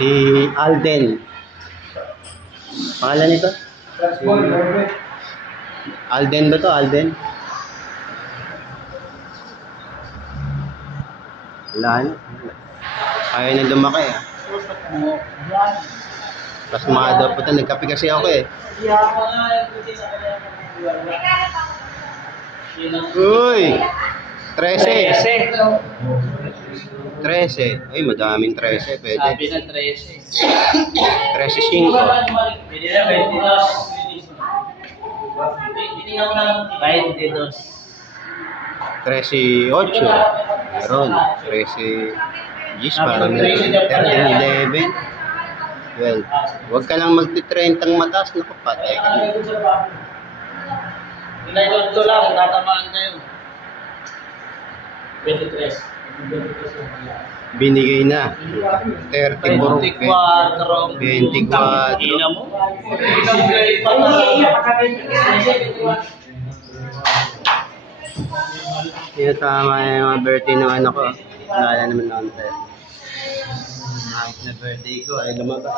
Si Alden. Pangalan nito? Alden ba to? Alden? Wala na. Ayaw na lumaki ah. Tapos mga daw po ito. Nagkape kasi ako eh. Uy! 13. 13. Ay, madaming 13. Pwede. Sabi na 13. 13.5. Pwede na 22. 13.8. Meron. 13.10. Parang 13.11. Well, huwag ka lang magti-30 ang mataas. Naku, patay ka na. Inayon ko lang, tatamaan kayo. 23. Binigay na. 34. 24. 24. Ina mo? Kaya tama yung mga birthday ng anak ko. Wala naman ako tayo. Kahit na birthday ko ay lumabas.